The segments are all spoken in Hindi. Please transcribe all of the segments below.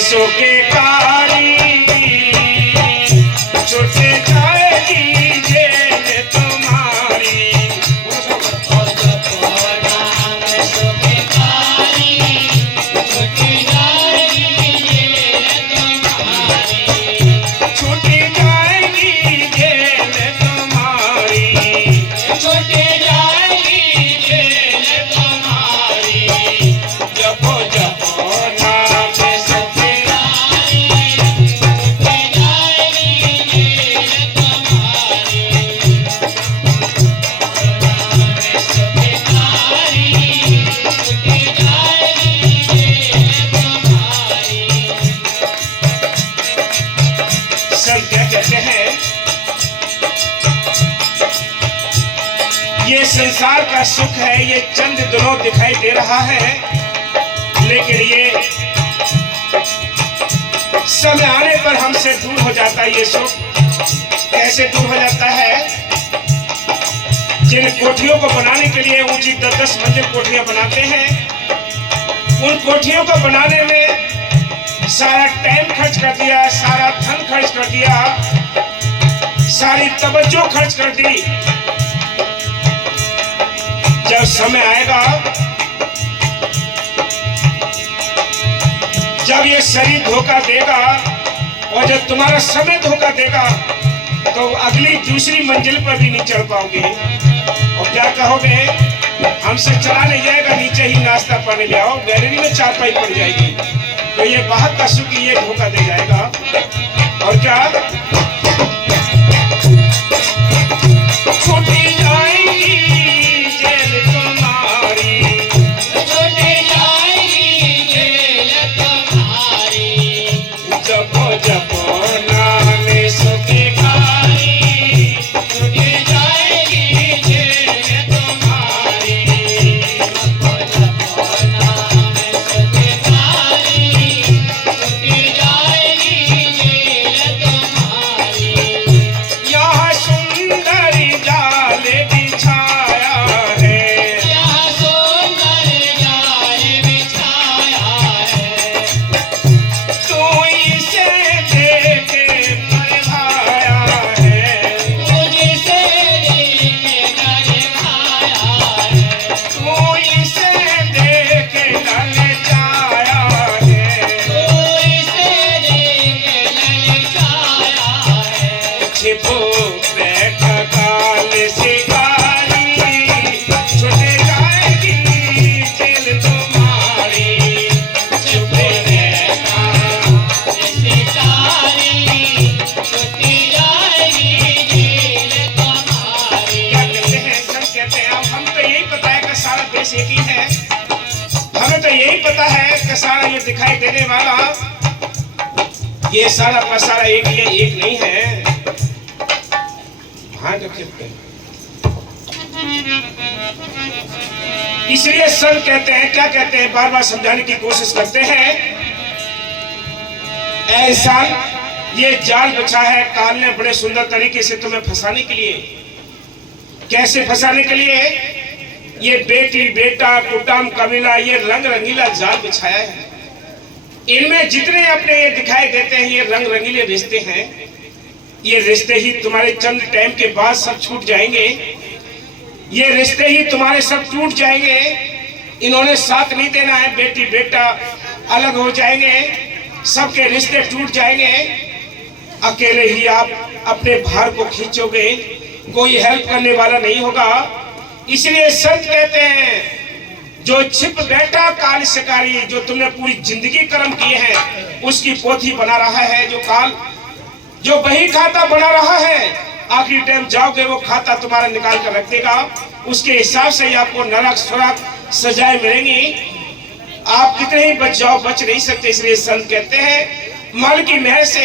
सुखी कारी छूट जाएगी जेल तुम्हारी। ये संसार का सुख है, ये चंद दिनों दिखाई दे रहा है, लेकिन ये समय आने पर हमसे दूर हो जाता है। ये सुख कैसे दूर हो जाता है? जिन कोठियों को बनाने के लिए ऊंची 10-10 मंजिल कोठियां बनाते हैं, उन कोठियों को बनाने में सारा टाइम खर्च कर दिया, सारा धन खर्च कर दिया, सारी तवज्जो खर्च कर दी। जब समय आएगा, जब ये शरीर धोखा देगा और जब तुम्हारा समय धोखा देगा, तो अगली दूसरी मंजिल पर भी नहीं चढ़ पाओगे। और क्या कहोगे? हमसे चला नहीं जाएगा, नीचे ही नाश्ता पानी ले आओ, गैलरी में चारपाई पड़ जाएगी। तो ये बाहर का सुख ये धोखा दे जाएगा। और क्या छूटी जाएगी जेल तुम्हारी, छूटी जाएगी जेल तुम्हारी। जपो जपो नाम सुखी कारी, छूटी जाएगी जेल तुम्हारी। जपो जपो नाम सुखी कारी, छूटी जाएगी जेल तुम्हारी। यहाँ सुंदर जाल बिछाया है, यहाँ सुंदर जाल बिछाया है, तू इसे देख निभाया है, तुझसे देख निभाया है, तू इसे देख ललचाया है, तू इसे देख ललचाया है। छिपो बैठ काल शिकारी, छूट जाएगी जेल तुम्हारी। छुपे रहना शिकारी, छूट जाएगी जेल तुम्हारी। क्या कहते हैं? सब कहते हैं, अब हम तो यही पता है कि सारा देश एक ही है, हमें तो यही पता है कि सारा ये दिखाई देने वाला ये सारा पसारा एक ही है, एक नहीं है। हाँ तो इसलिए संत कहते हैं, क्या कहते हैं, बार बार समझाने की कोशिश करते हैं, ऐसा ये जाल बिछा है काल ने बड़े सुंदर तरीके से तुम्हें फंसाने के लिए। कैसे फंसाने के लिए? ये बेटी बेटा कुटुंब कबीला ये रंग रंगीला जाल बिछाया है। इनमें जितने अपने ये दिखाई देते हैं, ये रंग रंगीले रिश्ते हैं, ये रिश्ते ही तुम्हारे चंद टाइम के बाद सब छूट जाएंगे, ये रिश्ते ही तुम्हारे सब टूट जाएंगे। इन्होंने साथ नहीं देना है, बेटी बेटा अलग हो जाएंगे, सबके रिश्ते टूट जाएंगे, अकेले ही आप अपने भार को खींचोगे, कोई हेल्प करने वाला नहीं होगा। इसलिए संत कहते हैं, जो छिप बैठा काल शिकारी, जो तुमने पूरी जिंदगी कर्म किए हैं उसकी पोथी बना रहा है, जो काल जो बही खाता बना रहा है, आखिरी टाइम जाओगे वो खाता तुम्हारा निकाल कर रख देगा। उसके हिसाब से ही आपको नरक स्वर्ग सजाएं मिलेंगी। आप कितने ही बच जाओ, बच नहीं सकते। इसलिए संत कहते हैं, माल की मेहर से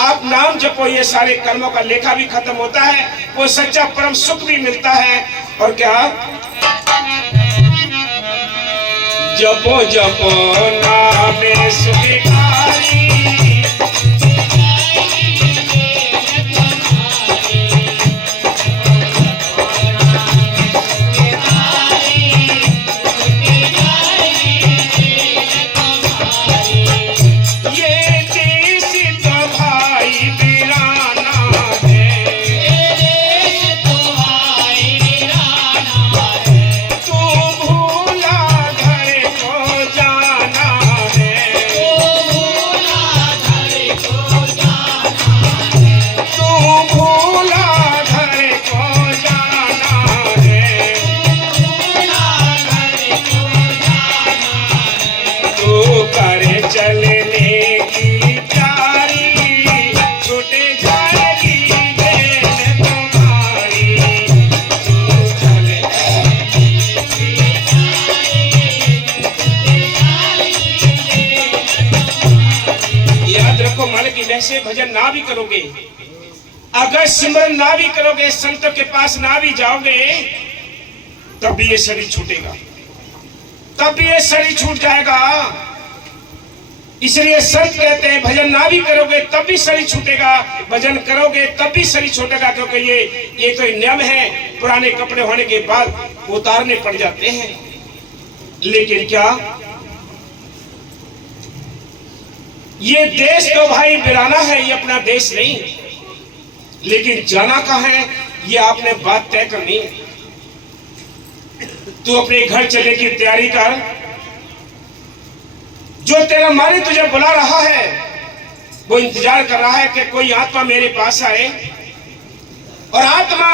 आप नाम जपो, ये सारे कर्मों का लेखा भी खत्म होता है, वो सच्चा परम सुख भी मिलता है। और क्या जपो जपो नाम सुखी कारी, लेकिन ऐसे भजन ना भी करोगे, अगर सिमरन ना भी करोगे, संतों के पास ना भी जाओगे, तब भी ये शरीर छूटेगा, तब भी ये शरीर छूट जाएगा। इसलिए संत कहते हैं भजन ना भी करोगे तब भी शरीर छूटेगा, भजन करोगे तब भी शरीर छूटेगा, क्योंकि ये तो नियम है, पुराने कपड़े होने के बाद उतारने पड़ जाते हैं। लेकिन क्या ये देश तो भाई वीराना है, ये अपना देश नहीं, लेकिन जाना कहाँ है ये आपने बात तय करनी है। तू अपने घर चले की तैयारी कर, जो तेरा मालिक तुझे बुला रहा है वो इंतजार कर रहा है कि कोई आत्मा मेरे पास आए। और आत्मा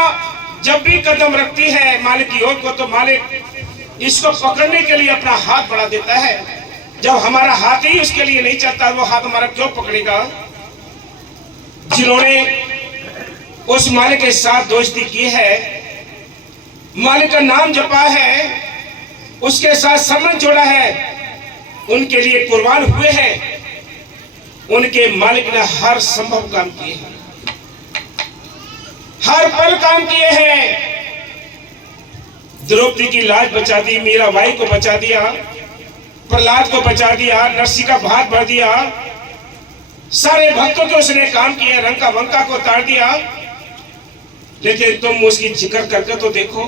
जब भी कदम रखती है मालिक की ओर को, तो मालिक इसको पकड़ने के लिए अपना हाथ बढ़ा देता है। जब हमारा हाथ ही उसके लिए नहीं चलता, वो हाथ हमारा क्यों पकड़ेगा? जिन्होंने उस मालिक के साथ दोस्ती की है, मालिक का नाम जपा है, उसके साथ संबंध जोड़ा है, उनके लिए कुर्बान हुए हैं, उनके मालिक ने हर संभव काम किए हैं, हर पल काम किए हैं। द्रौपदी की लाज बचा दी, मीराबाई को बचा दिया, प्रहलाद को बचा दिया, नरसी का भात भर दिया, सारे भक्तों के उसने काम किए, रंका वंका को ताड़ दिया। लेकिन तुम उसकी जिक्र करके तो देखो,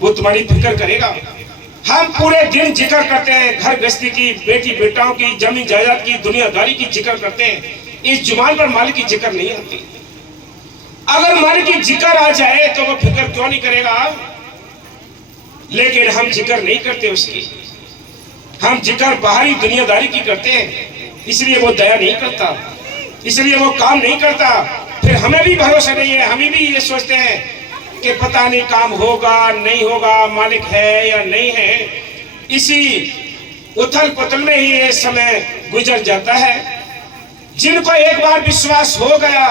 वो तुम्हारी फिक्र करेगा। हम पूरे दिन जिक्र करते हैं घर गृहस्थी की, बेटी बेटाओं की, जमीन जायदाद की, दुनियादारी की जिक्र करते हैं, इस जुबान पर मालिक की जिक्र नहीं आती। अगर मालिक की जिक्र आ जाए तो वो फिक्र क्यों नहीं करेगा? लेकिन हम जिक्र नहीं करते उसकी, हम जिक्र बाहरी दुनियादारी की करते हैं, इसलिए वो दया नहीं करता, इसलिए वो काम नहीं करता। फिर हमें भी भरोसा नहीं है, हम भी ये सोचते हैं कि पता नहीं काम होगा नहीं होगा, मालिक है या नहीं है। इसी उथल पुथल में ही ये समय गुजर जाता है। जिनको एक बार विश्वास हो गया,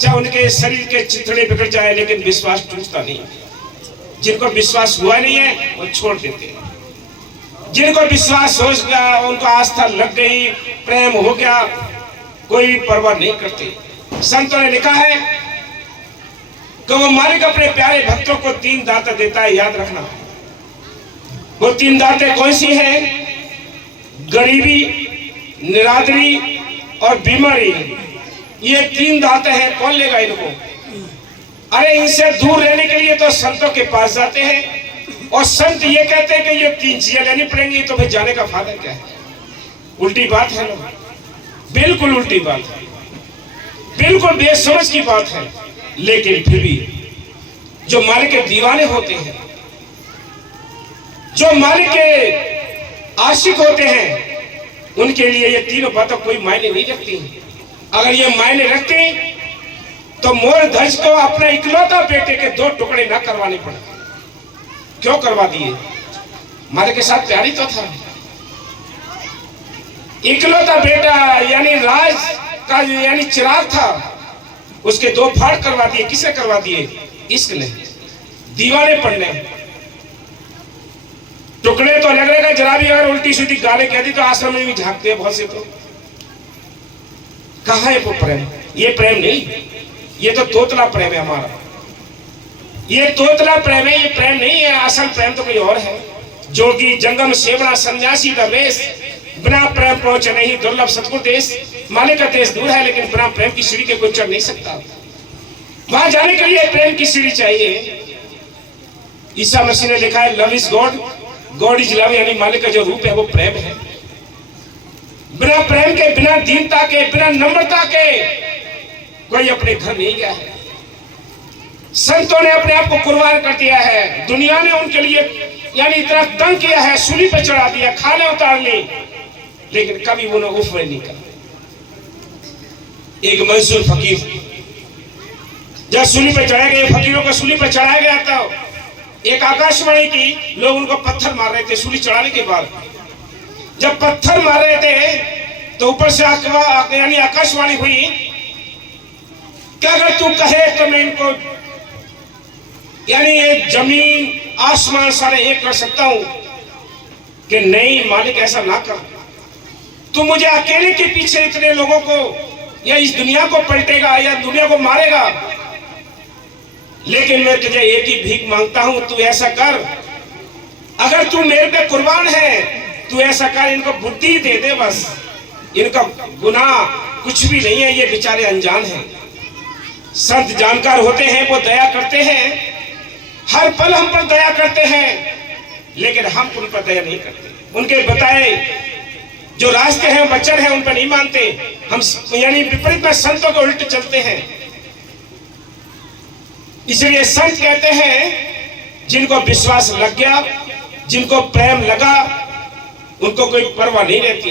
चाहे उनके शरीर के चिथड़े बिगड़ जाए, लेकिन विश्वास टूटता नहीं। जिनको विश्वास हुआ नहीं है वो छोड़ देते हैं, जिनको विश्वास हो गया, उनको आस्था लग गई, प्रेम हो गया, कोई परवाह नहीं करते। संतों ने लिखा है कि वो मालिक अपने प्यारे भक्तों को 3 दातें देता है, याद रखना। वो 3 दातें कौन सी हैं? गरीबी, निरादरी और बीमारी। ये 3 दातें हैं, कौन लेगा इनको? अरे इनसे दूर रहने के लिए तो संतों के पास जाते हैं, और संत ये कहते हैं कि ये 3 चीजें लेनी पड़ेंगी, तो फिर जाने का फायदा क्या है? उल्टी बात है ना, बिल्कुल उल्टी बात है, बिल्कुल बेसमझ की बात है। लेकिन फिर भी जो मालिक के दीवाने होते हैं, जो मालिक के आशिक होते हैं, उनके लिए ये 3 बातें कोई मायने नहीं रखती। अगर ये मायने रखती तो मोर ध्वज को अपने इकलौता बेटे के 2 टुकड़े ना करवाने पड़े। क्यों करवा दिए? मालिक के साथ प्यारी तो था। इकलौता बेटा यानी राज का यानी चिराग था, उसके 2 फाड़ करवा दिए। किसने करवा दिए? इश्क ने, दीवाने पड़ने। टुकड़े तो लग रहेगा, जरा भी अगर उल्टी सीधी गाली कह दी तो आश्रम में भी झांकते हैं बहुत से। तो कहाँ है वो प्रेम? ये प्रेम नहीं, ये तो तोतला प्रेम है हमारा, ये तोतला प्रेम है, ये प्रेम नहीं है। असल प्रेम तो कोई और है। जोगी जंगम सेवड़ा सन्यासी दरवेश, बिना प्रेम पहुंचे नहीं दुर्लभ सतगुर देश। मालिक का देश दूर है, लेकिन बिना प्रेम की सीढ़ी के कोई चढ़ नहीं सकता। वहां जाने के लिए प्रेम की सीढ़ी चाहिए। ईसा मसीह ने लिखा है, love is God, God is love, यानी मालिक का जो रूप है वो प्रेम है। बिना प्रेम के, बिना दीनता के, बिना नम्रता के कोई अपने घर नहीं गया है। संतों ने अपने आप को कुर्बान कर दिया है, दुनिया ने उनके लिए यानी इतना तंग किया है, सूली पे चढ़ा दिया, खाने उतार ली, लेकिन कभी उन्होंने उफ नहीं कहा। एक मंसूर फकीर जब सूली पे चढ़ाए गए, फकीरों को सूली पे चढ़ाया गया, तो एक आकाशवाणी की लोग उनको पत्थर मार रहे थे सूली चढ़ाने के बाद। जब पत्थर मार रहे थे तो ऊपर से यानी आकाशवाणी हुई कि अगर तू कहे तो मैं इनको यानी ये जमीन आसमान सारे एक कर सकता हूं, कि नहीं मालिक ऐसा ना कर, तू मुझे अकेले के पीछे इतने लोगों को या इस दुनिया को पलटेगा या दुनिया को मारेगा। लेकिन मैं तुझे एक ही भीख मांगता हूं, तू ऐसा कर, अगर तू मेरे पे कुर्बान है, तू ऐसा कर, इनको बुद्धि दे दे बस। इनका गुनाह कुछ भी नहीं है, ये बेचारे अनजान हैं। संत जानकार होते हैं, वो दया करते हैं, हर पल हम पर दया करते हैं, लेकिन हम उन पर दया नहीं करते। उनके बताए जो रास्ते हैं, वचन हैं, उन पर नहीं मानते हम, यानी विपरीत में संतों के उल्टे चलते हैं। इसलिए संत कहते हैं जिनको विश्वास लग गया, जिनको प्रेम लगा, उनको कोई परवाह नहीं रहती।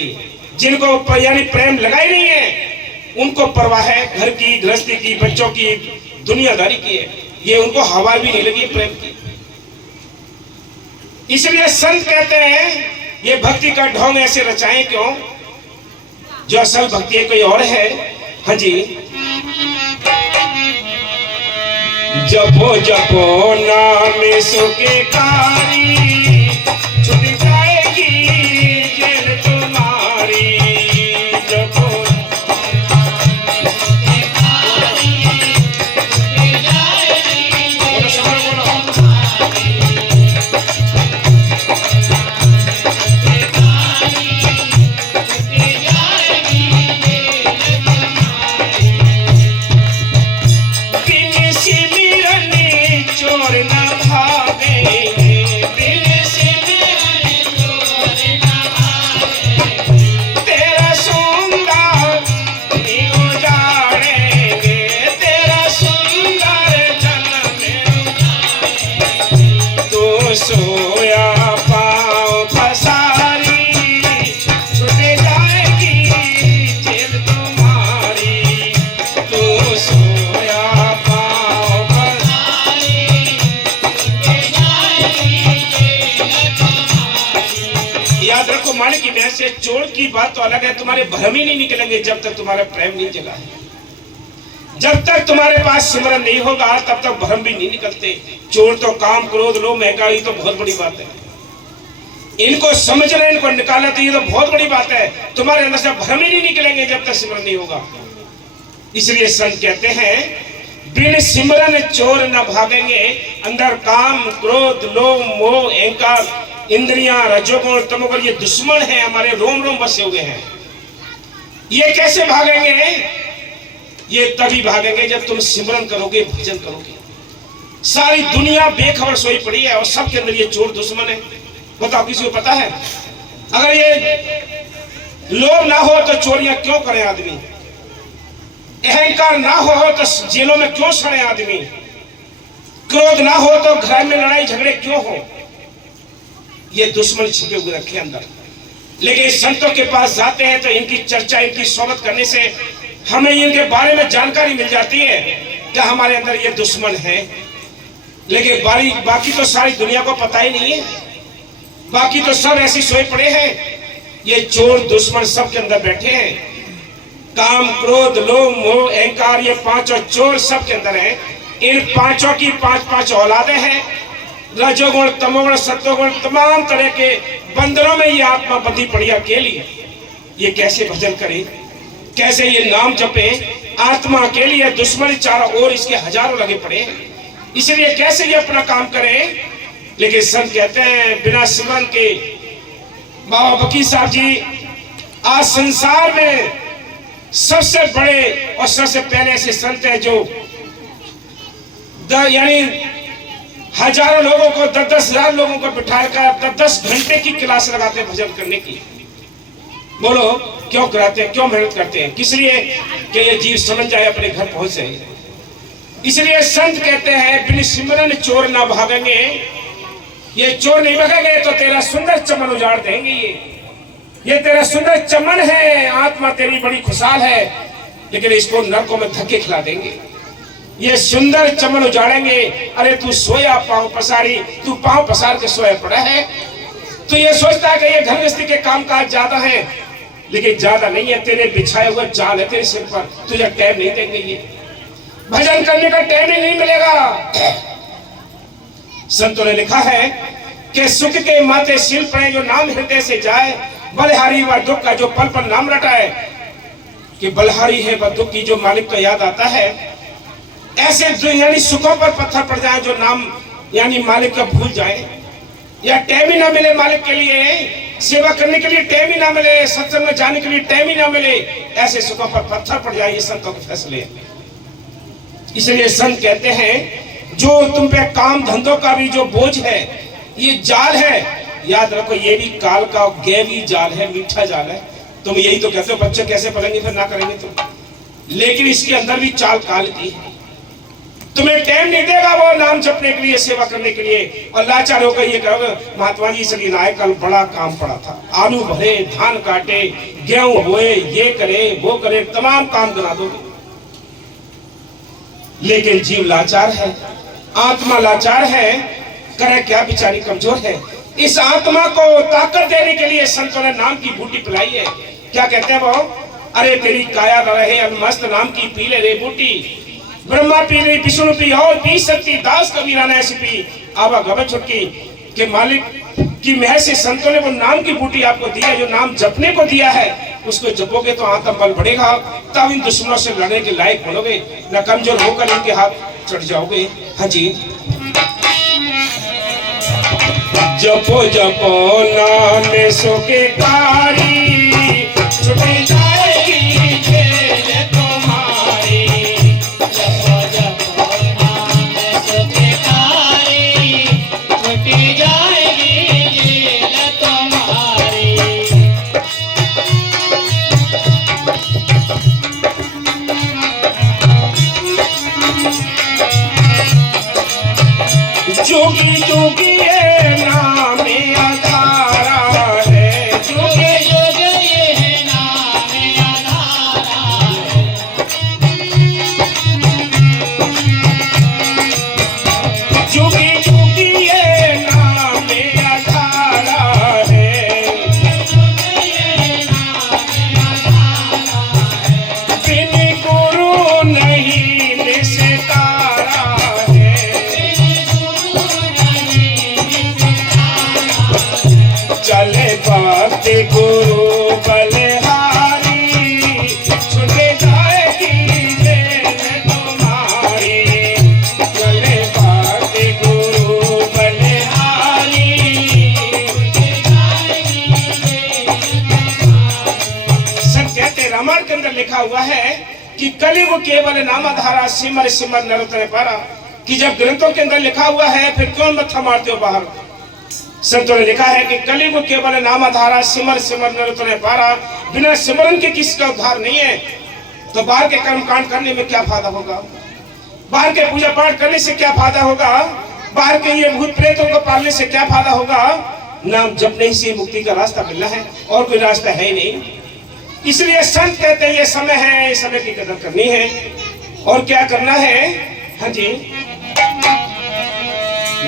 जिनको यानी प्रेम लगा ही नहीं है, उनको परवाह है घर की, गृहस्थी की, बच्चों की, दुनियादारी की है। ये उनको हवा भी नहीं लगी प्रेम की। इसलिए संत कहते हैं ये भक्ति का ढोंग ऐसे रचाएं क्यों, जो असल भक्ति है कोई और है। हाँ जी, जपो जपो नाम सुके कारी, छुट जाएगी जेल तुम्हारी। जपो सोया पाँव पसारी, छूट जाएगी जेल तुम्हारी। तू सोया पाँव पसारी, छूट जाएगी जेल तुम्हारी। याद रखो, मान की बहन से चोर की बात तो अलग है, तुम्हारे भ्रम ही नहीं निकलेंगे जब तक तुम्हारा प्रेम नहीं जगा है। जब तक तुम्हारे पास सिमरन नहीं होगा तब तक भ्रम भी नहीं निकलते। चोर तो काम, क्रोध, लोभ, महंगाई तो बहुत बड़ी बात है, इनको समझना, इनको निकालना तो ये तो बहुत बड़ी बात है। तुम्हारे अंदर से भ्रम ही नहीं निकलेंगे जब तक सिमरन नहीं होगा। इसलिए संत कहते हैं बिन सिमरन चोर न भागेंगे। अंदर काम, क्रोध, लोभ, मोह, अहंकार, इंद्रियां, रजोगुण, तमोगुण, ये दुश्मन है, हमारे रोम रोम बसे हुए हैं। ये कैसे भागेंगे? ये तभी भागेंगे जब तुम सिमरन करोगे, भजन करोगे। सारी दुनिया बेखबर सोई पड़ी है और सबके अंदर ये चोर दुश्मन है। बताओ किसी को पता है? अगर ये लोभ ना हो तो चोरियां क्यों करे आदमी? अहंकार ना हो तो जेलों में क्यों सड़े आदमी? क्रोध ना हो तो घर में लड़ाई झगड़े क्यों हो? ये दुश्मन छिपे हुए रखे अंदर। लेकिन संतों के पास जाते हैं तो इनकी चर्चा, इनकी सोबत करने से हमें इनके बारे में जानकारी मिल जाती है कि हमारे अंदर ये दुश्मन है। लेकिन बाकी तो सारी दुनिया को पता ही नहीं है, बाकी तो सब ऐसे सोए पड़े हैं। ये चोर दुश्मन सबके अंदर बैठे हैं। काम, क्रोध, लोभ, मोह, अहंकार, ये पांचों चोर सबके अंदर हैं। इन पांचों की पांच औलादें हैं। रजोगुण, तमोगुण, सत्वगुण, तमाम तरह के बंदरों में ये आत्मा बंधी पड़ी अकेली। ये कैसे भजन करे, कैसे ये नाम जपे? आत्मा अकेली है, दुश्मन चारों ओर इसके हजारों लगे पड़े हैं। इसलिए कैसे ये अपना काम करें? लेकिन संत कहते हैं बिना सिमरन के। बाबा बकीर साहब जी आज संसार में सबसे बड़े और सबसे पहले ऐसे संत हैं जो यानी हजारों लोगों को, 10-10 हजार लोगों को बिठाकर 10-10 घंटे की क्लास लगाते हैं भजन करने की। बोलो क्यों कराते हैं, क्यों मेहनत करते हैं? किस लिए? कि ये जीव समझ जाए, अपने घर पहुंच जाए। इसलिए संत कहते हैं बिन सिमरन चोर ना भागेंगे। ये चोर नहीं भागेंगे तो तेरा सुंदर चमन उजाड़ देंगे। ये तेरा सुंदर चमन है, आत्मा तेरी बड़ी खुशहाल है, लेकिन इसको नरकों में धक्के खिला देंगे। ये सुंदर चमन उजाड़ेंगे। अरे तू सोया पांव पसारी, तू पांव पसार के सोया पड़ा है। तो ये सोचता है कि ये घर गृहस्थी के काम काज ज्यादा है, लेकिन ज्यादा नहीं है। तेरे बिछाए हुए जाल है तेरे सिर पर, तुझे टाइम नहीं देंगे। ये भजन करने का टाइम ही नहीं मिलेगा। संतों ने लिखा है कि सुख के माथे सिल पड़े जो नाम हृदय से जाए, बलिहारी व दुख का जो पल पल नाम रटाए। कि बलहारी है बदुख की, जो मालिक को याद आता है। ऐसे जो यानी सुखों पर पत्थर पड़ जाए, जो नाम यानी मालिक का भूल जाए, या टाइम ही ना मिले मालिक के लिए, सेवा करने के लिए टाइम ही ना मिले, सत्संग में जाने के लिए टाइम ही ना मिले, ऐसे सुखों पर पत्थर पड़ जाए, ये संतों के फैसले। इसलिए संत कहते हैं जो तुम पे काम धंधों का भी जो बोझ है, ये जाल है, याद रखो ये भी काल का गैवी जाल है, मीठा जाल है। तुम यही तो कहते हो बच्चे कैसे पढ़ेंगे फिर ना करेंगे तुम, लेकिन इसके अंदर भी चाल काल की है। तुम्हें टाइम नहीं देगा वो नाम जपने के लिए, सेवा करने के लिए, और लाचार होकर ये कहोगे महात्मा जी चलिए ना, कल बड़ा काम पड़ा था, आलू भरे, धान काटे, गेहूं बोए, ये करे वो करे, तमाम काम करा दोगे। लेकिन जीव लाचार है, आत्मा लाचार है, करे क्या, बेचारी कमजोर है। इस आत्मा को ताकत देने के लिए संतों ने नाम की बूटी पिलाई है। क्या कहते हैं वो, अरे तेरी काया रहे मस्त नाम की पी ले रे बूटी, ब्रह्मा पी ले, विष्णु पी, और पी सकती दास कबीरा ने ऐसी पी, आवा गवा छुटकी के मालिक की महर से संतों ने वो नाम की बूटी आपको दी है। जो नाम जपने को दिया है उसको जपोगे तो आत्म बल बढ़ेगा, तब इन दुश्मनों से लड़ने के लायक बनोगे, न कमजोर होकर इनके हाथ चढ़ जाओगे। हाँ जी, जपो जपो नाम सुखे कारी, छुटी जाएगी जेल तुम्हारी। जपो जपो नाम सुखे कारी, छुटी जाएगी जेल तुम्हारी। जोगी जोगी है नाम आधारा है, जोगी जोगी है नाम आधारा है, जोगी जोगी है नाम आधारा है, बिन गुरु नहीं निस्तारा है, चले भक्त गुरु बलिहारी, छुटे जाएगी जेल तुम्हारी। चले भक्त गुरु बलिहारी, सब कहते रामायण के अंदर लिखा हुआ है कि कलियुग केवल नामाधारा, सिमर सिमर नरोत्तम पारा। कि जब ग्रंथों के अंदर लिखा हुआ है फिर क्यों मत्था मारते हो बाहर। संतों ने लिखा है कि कलियुग केवल नामाधारा, सिमर सिमर नरोत्तम पारा। बिना सिमरन के किसी का उद्धार नहीं है। तो बाहर के कर्म कांड करने में क्या फायदा होगा, बाहर के पूजा पाठ करने से क्या फायदा होगा, बाहर के ये भूत प्रेतों को पालने से क्या फायदा होगा। नाम जपने से मुक्ति का रास्ता मिलना है, और कोई रास्ता है ही नहीं। इसलिए संत कहते हैं ये समय है, इस समय की कदर करनी है और क्या करना है। हाँ जी,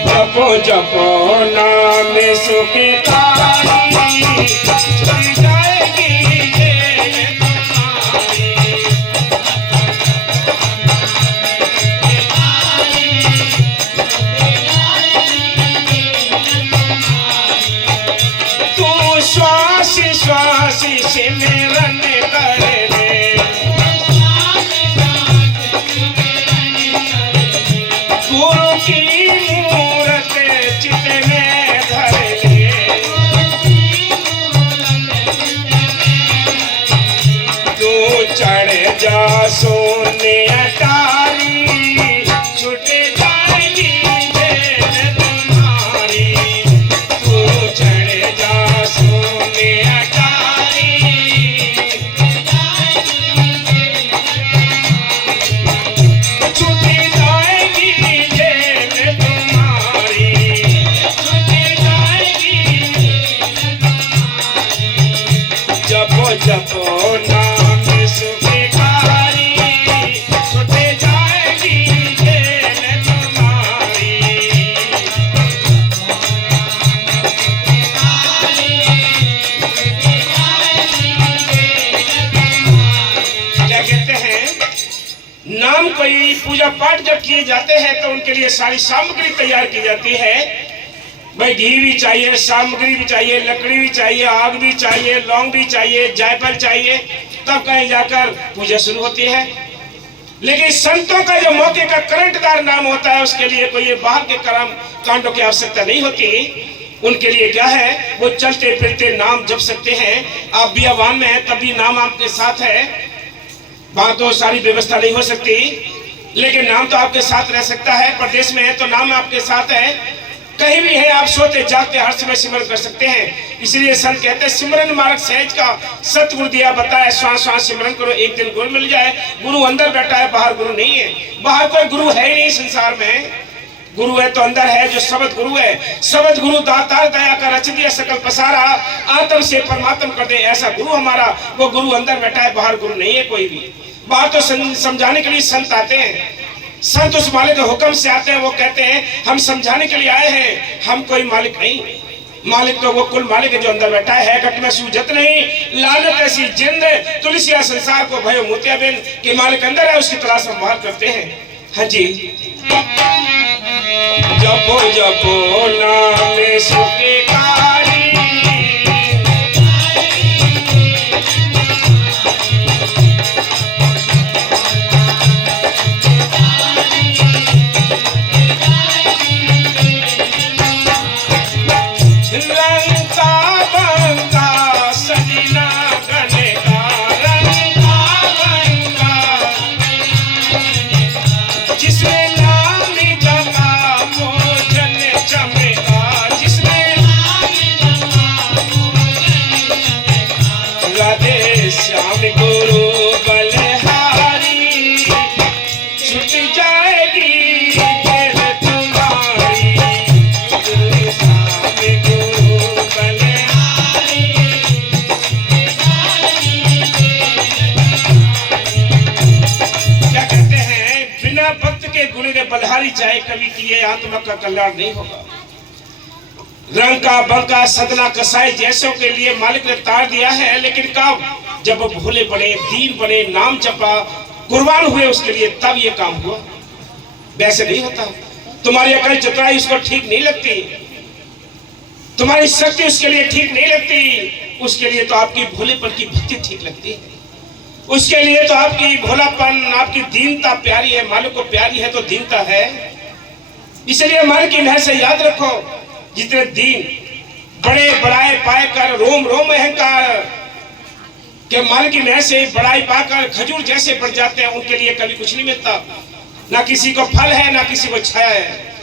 जपो जपो नाम सुखी कारी, छुट जाएगी जेल तुम्हारी। तू श्वास श्वास सिमरन कर ले, गुरु की मूरत चित में धर ले, तू चढ़ जा सोने अटारी, छुट जाएगी जेल तुम्हारी। तू चढ़ जा सोने अटारी, छुट जाएगी जेल तुम्हारी, छुट जाएगी जेल तुम्हारी। जपो जपो नाम सुखी कारी, छुट जाएगी जेल तुम्हारी। क्या कहते हैं, नाम कोई पूजा पाठ जब किए जाते हैं तो उनके लिए सारी सामग्री तैयार की जाती है। भाई घी भी चाहिए, सामग्री भी चाहिए, लकड़ी भी चाहिए, आग भी चाहिए, लौंग भी चाहिए, जायफल चाहिए, तब कहीं जाकर पूजा शुरू होती है। लेकिन संतों का जो मौके का करंटदार नाम होता है, उसके लिए कोई बाहर के कर्म कांडों की आवश्यकता नहीं होती। उनके लिए क्या है, वो चलते फिरते नाम जप सकते हैं। आप बियावान में हैं तब भी नाम आपके साथ है, वहां तो सारी व्यवस्था नहीं हो सकती, लेकिन नाम तो आपके साथ रह सकता है। प्रदेश में है तो नाम आपके साथ है, कहीं भी है आप सोते जागते हर समय सिमरन कर सकते हैं। इसलिए संत कहते हैं सिमरन मार्ग सहज का, सतगुरु दिया बताए, श्वास श्वास सिमरन करो, एक दिन गुरु मिल जाए। गुरु अंदर बैठा है, बाहर गुरु नहीं है। बाहर कोई गुरु है ही नहीं संसार में, गुरु है तो अंदर है, जो शब्द गुरु है। शब्द गुरु दातार दया का रच दिया सकल पसारा, आत्म से परमात्म कर दे ऐसा गुरु हमारा। वो गुरु अंदर बैठा है, बाहर गुरु नहीं है कोई भी। बाहर तो समझाने के लिए संत आते हैं, संत उस मालिक के हुक्म से आते हैं। वो कहते हैं हम समझाने के लिए आए हैं, हम कोई मालिक नहीं। मालिक तो वो कुल मालिक है जो अंदर बैठा है। घट में सूझत नहीं लानत ऐसी जिंद, तुलसिया संसार को भयो मोतिया बिन, कि मालिक अंदर है, उसकी तलाश हम बाहर करते हैं। हाँ जी, जपो जपो नाम सुखे कारी, श्याम गुरु बलहारी, छूट जाएगी फिर तुम्हारी। श्याम गुरु बलहारी, क्या कहते हैं, बिना भक्त के गुरु के बलहारी चाहे कभी किए आत्मा का कल्याण नहीं होगा। रंग का बंका सदना कसाई जैसों के लिए मालिक ने तार दिया है, लेकिन कब, जब वो भोले बने, दीन बने, नाम जपा, कुर्बान हुए उसके लिए, तब ये काम हुआ। वैसे नहीं होता। तुम्हारी अकल चतुराई उसको ठीक नहीं लगती, तुम्हारी शक्ति उसके लिए ठीक नहीं लगती, उसके लिए तो आपकी भोलेपन की भक्ति ठीक लगती है। उसके लिए तो आपकी भोलापन, आपकी दीनता प्यारी है। मालिक को प्यारी है तो दीनता है। इसलिए मालिक की महर से याद रखो, जितने दीन बड़े बड़ाई पाकर रोम रोम अहंकार के माल की महर से बड़ाई पाकर खजूर जैसे बढ़ जाते हैं, उनके लिए कभी कुछ नहीं मिलता। ना किसी को फल है, ना किसी को छाया है।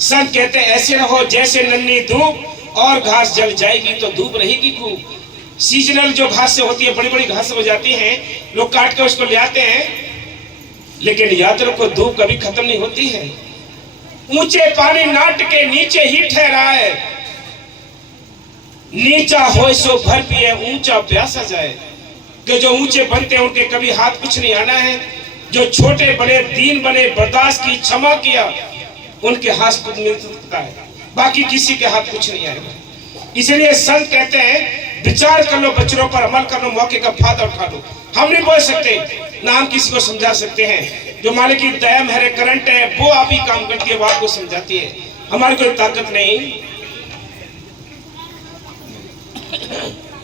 संत कहते हैं ऐसे रहो जैसे नन्ही धूप, और घास जल जाएगी तो धूप रहेगी खूब। सीजनल जो घास से होती है, बड़ी बड़ी घास हो जाती है, लोग काट के उसको ले आते हैं, लेकिन याद रखो धूप कभी खत्म नहीं होती है। ऊंचे पानी नाट के नीचे ही ठहराए, नीचा हो सो भर पिए, ऊंचा प्यासा जाए। कि जो ऊंचे बनते हैं उनके कभी हाथ कुछ नहीं आना है, जो छोटे बने, दीन बने, बर्दाश्त की, क्षमा किया, उनके हाथ कुछ मिल सकता है, बाकी किसी के हाथ कुछ नहीं आएगा। इसलिए संत कहते हैं विचार कर लो, बच्चों पर अमल कर लो, मौके का फायदा उठा लो। हम नहीं बोल सकते, ना हम किसी को समझा सकते हैं। जो मालिक की दया मेरे करंट है, वो आप ही काम करती है, वो आपको समझाती है, हमारी कोई ताकत नहीं।